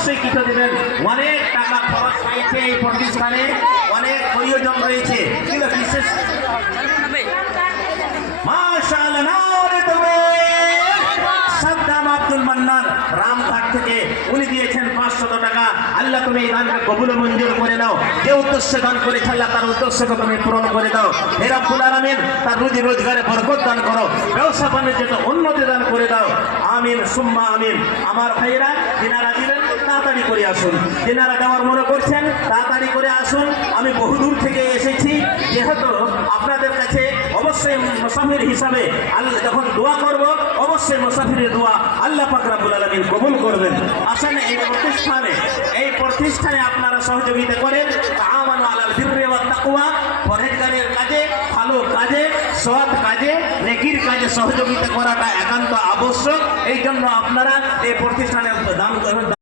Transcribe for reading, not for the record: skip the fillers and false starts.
অবশ্যই কিছু দেবেন। অনেক টাকা খরচ হয়েছে এই প্রতিষ্ঠানে, অনেক প্রয়োজন রয়েছে, কিন্তু বিশেষ মাশাআল্লাহ নারে তাকবীর। সাদ্দাম আব্দুল মান্নান রামঘাট থেকে উনি দিয়েছেন 500 টাকা। আল্লাহ তুমি এই দানকে কবুল মঞ্জুর করে নাও। যে উদ্দেশ্যে দান করেছে আল্লাহ তার উদ্দেশ্যকে তুমি পূরণ করে দাও। হে রব্বুল আলামিন তার রুজি রোজগারে বরকত দান করো, ব্যবসা বাণিজ্যে উন্নতি দান করে দাও। আমিন সুম্মা আমিন। আমার ভাইয়েরা যিনারা দিবেন তাড়াতাড়ি করে আসুন, যিনারা দেওয়ার মনে করছেন তাড়াতাড়ি করে আসুন। আমি বহুদূর থেকে এসেছি, যেহেতু আপনাদের কাছে অবশ্যই মুসাফির হিসাবে আল্লাহ যখন দোয়া করব, অবশ্যই মুসাফিরের দোয়া আল্লাহ পাক রব্বুল আলামিন কবুল করবেন। আসেন এই প্রতিষ্ঠানে আপনারা সহযোগিতা করেন। তাআওয়ানু আলাল বিররি ওয়াত তাকওয়া, পরহেজগারের কাজে, ভালো কাজে, সৎ কাজে, নেকির কাজে সহযোগিতা করাটা একান্ত আবশ্যক। এই জন্য আপনারা এই প্রতিষ্ঠানে দান করবেন।